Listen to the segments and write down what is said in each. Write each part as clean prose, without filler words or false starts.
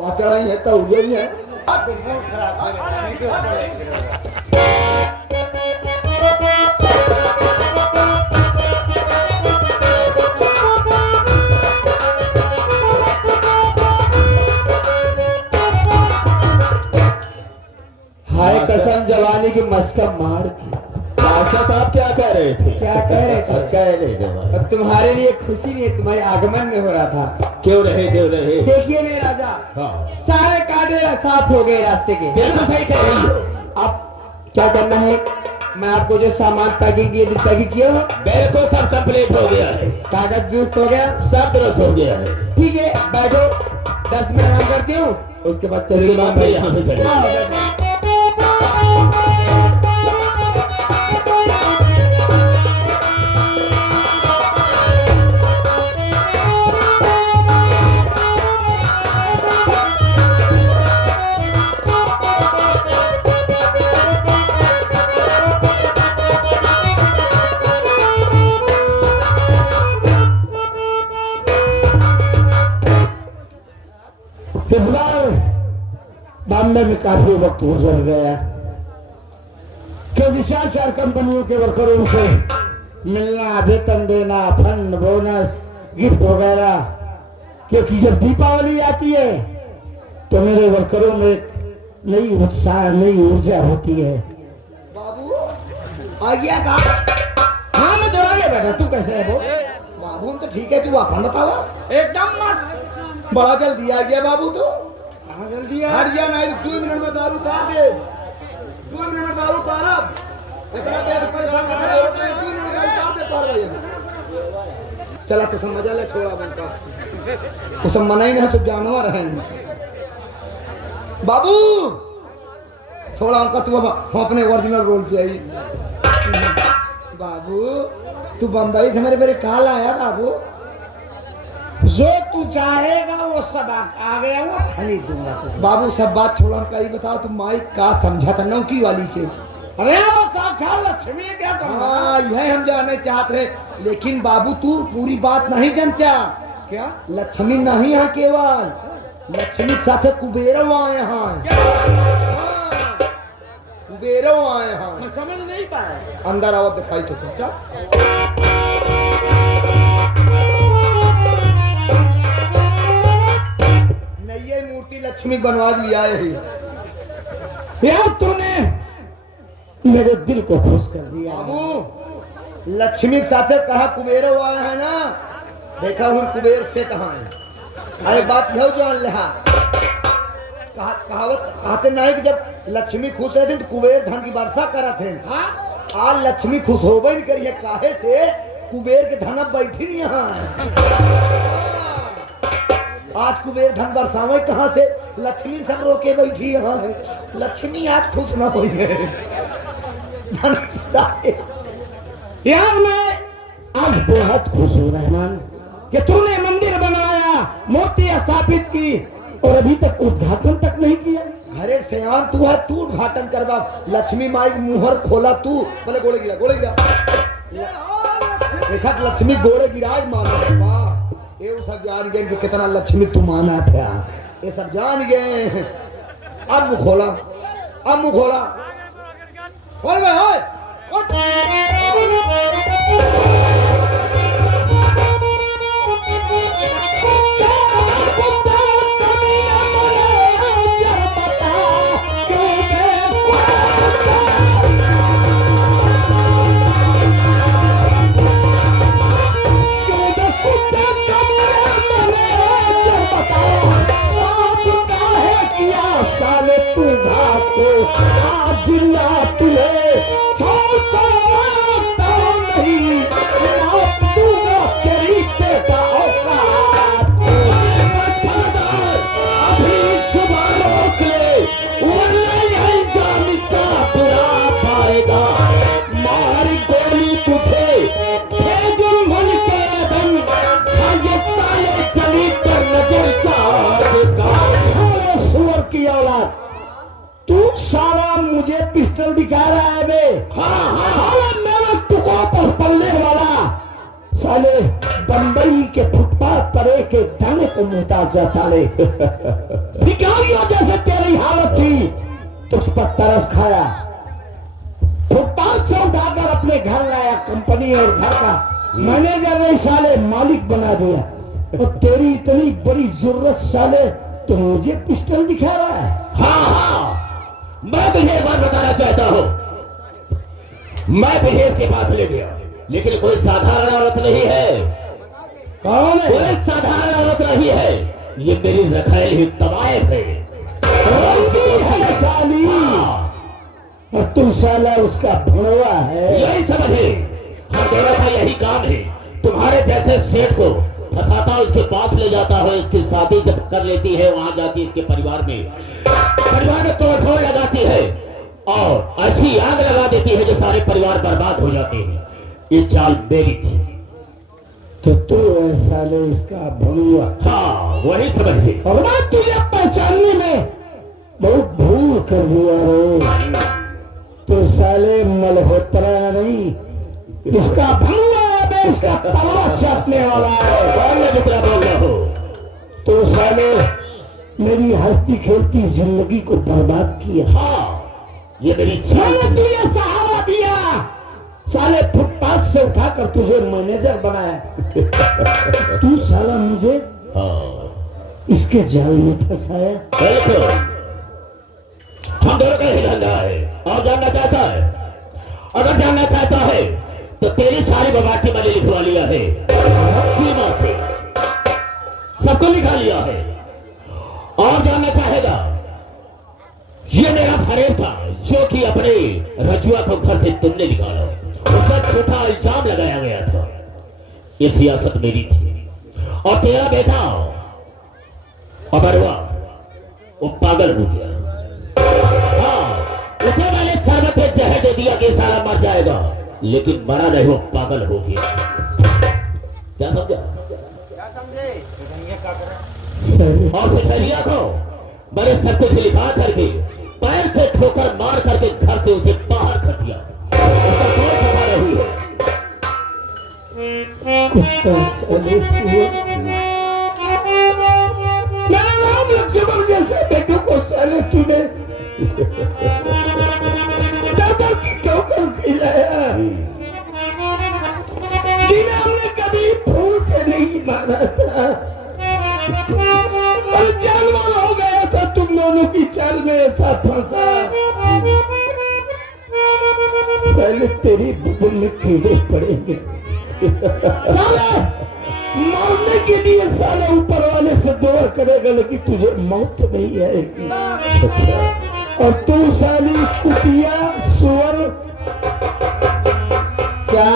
वाचड़ा ही है तो उगे ही है। हाय कसम जवानी की मस्का मार की। बादशाह साहब क्या कह रहे थे? क्या कह रहे थे? कह रहे थे अब तुम्हारे लिए खुशी नहीं है, तुम्हारे आगमन में हो रहा था। क्यों रहे क्यों रहे? देखिए ने राजा, हाँ सारे कांटे साफ हो गए रास्ते के। बिल्कुल सही कह रही हो। अब क्या करना है? मैं आपको जो सामान पैकिंग किए पैकिंग किया हो बिल्कुल सब कंप्लीट हो गया है। कागज दुरुस्त हो गया, सब दुरुस्त हो गया है। ठीक है बैठो, 10 मिनट आराम करती हूँ, उसके बाद चलिए यहाँ से चलिए। इस बार बॉम्बे में काफी वक्त गुजर गया क्योंकि चार कंपनियों के वर्करों से मिलना, वेतन देना, फंड, बोनस, गिफ्ट वगैरह, क्योंकि जब दीपावली आती है तो मेरे वर्करों में एक नई उत्साह, नई ऊर्जा होती है। बाबू आ गया का? हाँ मैं तो आ गया बेटा, तू कैसे है? वो बाबू तो ठीक है, तू अपन बतावा। एकदम मस्त। बड़ा जल्दी आ गया बाबू तो। कहाँ जल्दी है? हट गया नहीं तो 2 मिनट में दारू उतार दे। 2 मिनट में दारू उतारा। इतना पेट परेशान कर रहे होते हैं, 2 मिनट में उतार दे तार भैया। चला तो समझ ले, छोड़ा मन का। कुछ मना ही नहीं तो जानवर है। बाबू थोड़ा उनका तू अब अपने ओरिजिनल रोल किया ही। बाबू तू बंबई से मेरे काल आया बाबू। जो तू चाहेगा वो सब आ गया, वो खरीद दूंगा तुझे। बाबू सब बात छोड़ा, हमका ही बताओ तुम माइक का समझा था नौकी वाली के? अरे वो साक्षात लक्ष्मी है, क्या समझा? हाँ यह हम जानने चाहते रहे, लेकिन बाबू तू पूरी बात नहीं जानता। क्या? लक्ष्मी नहीं है केवल, लक्ष्मी के साथ कुबेरो आए हैं। कुबेरो आए हैं। मैं समझ नहीं पाया। अंदर आवत दिखाई तो पहुंचा। नई मूर्ति लक्ष्मी बनवा लिया है। यार तूने मेरे दिल को खुश कर दिया। बाबू लक्ष्मी के साथ कहा कुबेरो आए हैं ना, देखा हूँ कुबेर से कहा है। अरे बात यह जान लिहा, कहावत कहते नहीं कि जब लक्ष्मी खुश रहते तो कुबेर धन की वर्षा करते हैं। हाँ? आज लक्ष्मी खुश होबे नहीं करिए, काहे से कुबेर के धन अब बैठी नहीं है। आज कुबेर धन बरसावे कहाँ से? लक्ष्मी सब रोके बैठी है। लक्ष्मी आज खुश ना हो गए। यार मैं आज बहुत खुश हूँ रहमान कि तूने मंदिर बनाया, मूर्ति स्थापित की और अभी तक उद्घाटन तक नहीं किया। अरे सयान तू है, तू उद्घाटन करवा। लक्ष्मी माई मुहर खोला तू, बोले गोले गिरा गोले गिरा। ऐसा लक्ष्मी गोले गिराज मानो। ये सब जान गए कि कितना लक्ष्मी तू माना था, ये सब जान गए। अब मुँह खोला, अब मुँह खोला, खोल में होए। साले तू को आज ना तुले नहीं दूंगा तेरी बेटा औकात। अभी जुबान रोक ले वरना यही जान इसका बुरा पाएगा। मारी गोली तुझे भेजूं मन के दम, ये ताले जली पर नजर चाहेगा। सुअर की औलाद, तू साला मुझे पिस्टल दिखा रहा है बे? हाँ, मेरे टुकड़ों पर पलने वाला साले बंबई के फुटपाथ पर एक दाने को मुहताज जा साले। भिखारियों जैसे तेरी हालत थी तो उस पर तरस खाया, फुटपाथ से उठाकर अपने घर लाया, कंपनी और घर का मैनेजर ने साले मालिक बना दिया। और तेरी इतनी बड़ी जरूरत साले तो मुझे पिस्टल दिखा रहा है। हाँ हाँ, मैं तुझे एक बात बताना चाहता हूँ। मैं तुझे इसके पास ले गया, लेकिन कोई साधारण औरत नहीं है। कौन है? कोई साधारण औरत नहीं है, ये मेरी रखेल ही तवायफ है। है साली। हाँ, और तू साला उसका भड़वा है। यही समझे, हम दोनों का यही काम है। तुम्हारे जैसे सेठ को फंसाता, उसके पास ले जाता है, इसकी शादी जब कर लेती है वहां जाती है, इसके परिवार में तोड़फोड़ लगाती है और ऐसी आग लगा देती है जो सारे परिवार बर्बाद हो जाते हैं। ये चाल मेरी थी। तो तू है साले इसका भड़वा। हाँ, वही समझे। और मैं तुझे पहचानने में बहुत भूल कर दिया रे। तो साले मल्होत्रा नहीं, इसका भड़वा है, इसका तलवा चाटने वाला है। बोलने जितना बोल रहे हो। तो साले मेरी हंसती खेलती जिंदगी को बर्बाद किया। हाँ, ये मेरी मैंने चाल। तुझे सहारा दिया, साले फुटपाथ से उठाकर तुझे मैनेजर बनाया। तू साला मुझे हाँ, इसके जाल में फंसाया। बिल्कुल। हम दोनों का ही धंधा है। और जानना चाहता है? अगर जानना चाहता है तो तेरी सारी बबाटी मैंने लिखवा लिया है, सीमा से सबको लिखा लिया है। और जानना चाहेगा? ये मेरा फरेब था जो कि अपने रजुआ को घर से तुमने निकाला, उस पर झूठा इल्जाम लगाया गया था। ये सियासत मेरी थी। और तेरा बेटा अबरवा वो पागल हो गया। हाँ, उसे मैंने शरबत पे जहर दे दिया कि सारा मर जाएगा, लेकिन मरा नहीं, वो पागल हो गया। क्या समझा? और सिखलिया को मैंने सब कुछ लिखा करके पैर से ठोकर मार करके घर से उसे बाहर कर दिया। उसका कोई पता नहीं है। कुत्ता साले सुअर। मेरा नाम लक्ष्मण जैसे बेटों को साले तूने दादा की ठोकर खिलाया, जिन्हें हमने कभी भूल से नहीं मारा था। और जानवर हो गया था तुम दोनों की चाल में ऐसा फंसा। साले तेरी बुबुल में कीड़े पड़ेंगे। साले मरने के लिए साले ऊपर वाले से दुआ करेगा, लेकिन तुझे मौत नहीं आएगी। और तू साली कुतिया सुअर। क्या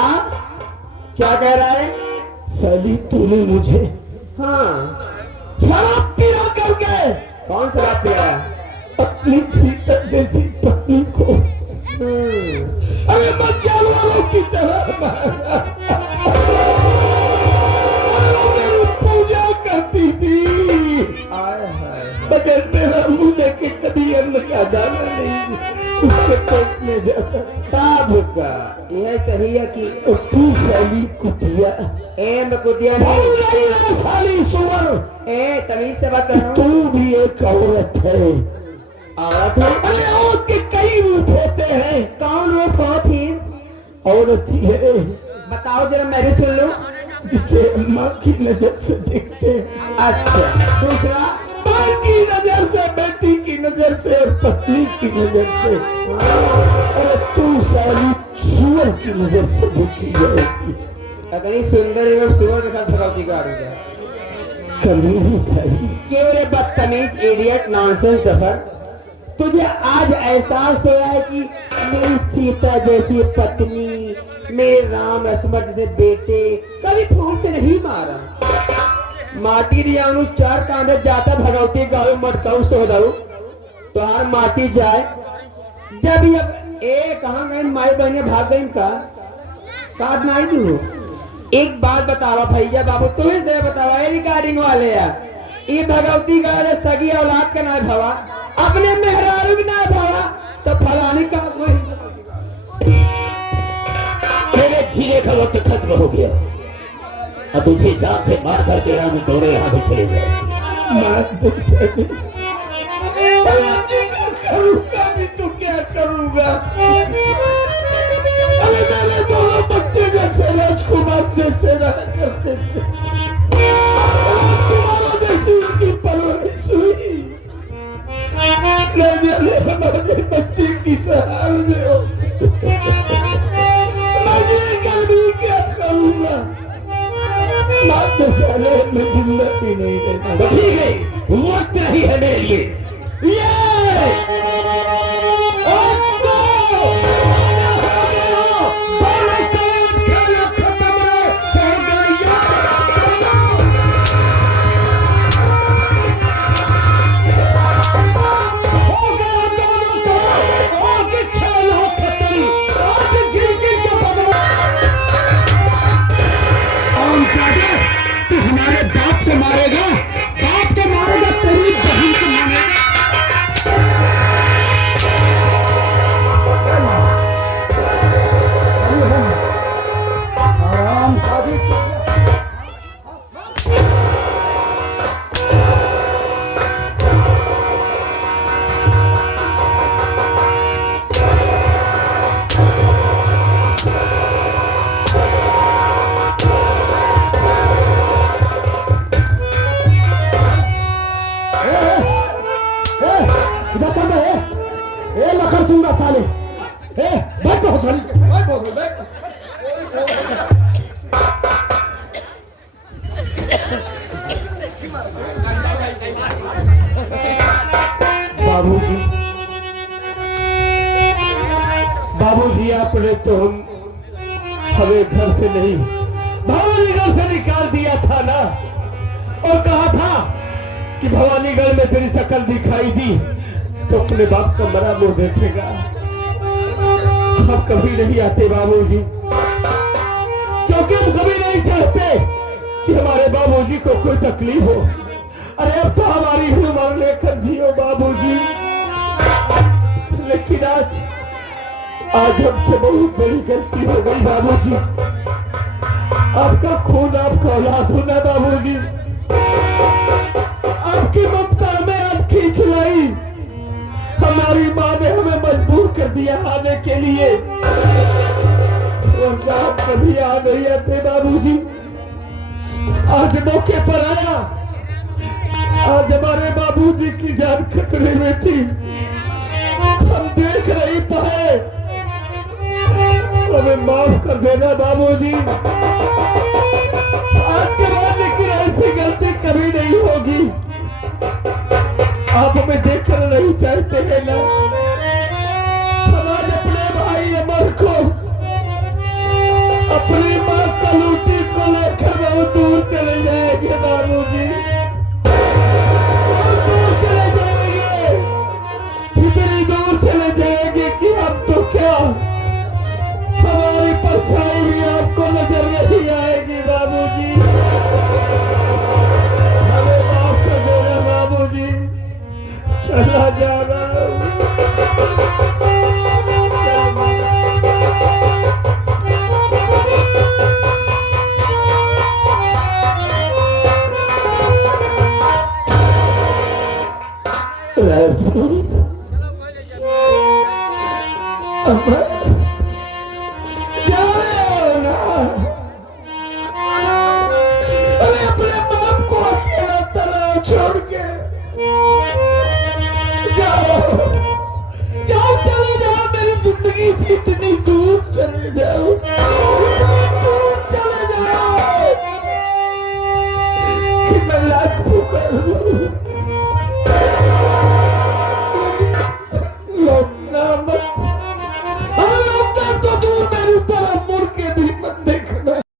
क्या कह रहा है? साली तूने मुझे हाँ, शराब पिला करके कौन शराब पिलाया? अपनी सीता जैसी पत्नी को अरे मैं जानवरों की तरह मारा। अरे वो मेरी पूजा करती थी, मगर तेरा मुंह देख के कभी अन्न का दाना नहीं उसके पेट में जाता। ताब का यह सही है कि और तू साली कुतिया ए मैं कुतिया बोल नहीं। रही है साली सुअर। ए तमीज से बात कर रहा हूँ। तू भी एक औरत है। औरत है? अरे औरत के कई रूप होते हैं। कौन रूप हो थी? औरत ही है बताओ जरा, मैं भी सुन लूं। जिसे माँ की नजर से देखते हैं, अच्छा, दूसरा? माँ की नजर से, बेटी की नजर से और पत्नी की नजर से। अरे तू साली सुअर की नजर से देखी जाएगी। अगर सुंदर एवं सुअर के साथ भगवती का आरूढ़ है। कभी साली क्यों रे बदतमीज, इडियट, नॉनसेंस डफर। तुझे आज एहसास हुआ है कि मेरी सीता जैसी पत्नी, मेरे राम लक्ष्मण जैसे बेटे कभी फूल से नहीं मारा। माटी दिया चार कांधे जाता भगवती गाँव मटकाऊ सो दाऊ तो हर माटी जाए। जब ये कहाँ गए माई बहने भाग गई का काट नहीं दू। एक बात बतावा भैया बाबू, तुम्हें से बतावा रिगार्डिंग वाले यार, ये भगवती का सगी औलाद का ना भवा, अपने मेहरारू की ना भवा, तो फलानी का मेरे जीने का वक्त खत्म हो गया। और तुझे जान से मार करके यहाँ में दोनों यहाँ से चले जाएंगे। मार दे सके करूंगा भी तो क्या करूंगा। अरे मेरे दोनों बच्चे जैसे राजकुमार जैसे रहा करते थे, तुम्हारा जैसी उनकी परवरिश हुई। न जाने हमारे बच्चे किस हाल में हो। मैं ये कर भी क्या करूंगा। माँ तो साले में जिंदा भी नहीं रहना। तो ठीक है, वक्त नहीं है मेरे लिए। ये तू हमारे बाप को मारेगा, बाप को मारेगा, तेरी बहन को मारेगा। आराम शादी लखर सुंगा साले। बैठ बहुत बाबूजी, बाबूजी आपने तो हमें घर से नहीं, भवानीगढ़ से निकाल दिया था ना, और कहा था कि भवानीगढ़ में तेरी शक्ल दिखाई दी तो अपने बाप का मरा मुंह देखेगा। हम कभी नहीं आते बाबूजी, क्योंकि हम कभी नहीं चाहते कि हमारे बाबूजी को कोई तकलीफ हो। अरे अब तो हमारी भी उम्र लेकर जियो बाबूजी। लेकिन आज हमसे बहुत बड़ी गलती हो गई बाबूजी। आपका खून आपका औलाद होना बाबूजी, आपकी ममता में आज खींच लाई। हमारी माँ ने हमें मजबूर कर दिया आने के लिए, और आप कभी आ नहीं आते बाबूजी। आज मौके पर आया, आज हमारे बाबूजी की जान खतरे में थी, हम देख नहीं पाए। हमें माफ कर देना बाबूजी। आज के बाद लेकिन ऐसी गलती कभी नहीं होगी। आप हमें देखना नहीं चाहते हैं ना। हम आज अपने भाई अमर को, अपनी माँ कलूटी को लेकर बहुत दूर चले जाएंगे बाबूजी, बहुत दूर चले जाएंगे। इतनी दूर चले जाएंगे कि अब तो क्या हमारी परछाई भी आपको नजर नहीं आएगी बाबूजी। हमें माफ कर देना बाबूजी, चला जा रहा हूं। अरे अपने बाप को अकेला तना छोड़ के जाओ, जाओ, चले जाओ। मेरी जिंदगी से इतनी दूर चले जाओ, दूर चले जाओ कि मैं लाख पुकार लूं।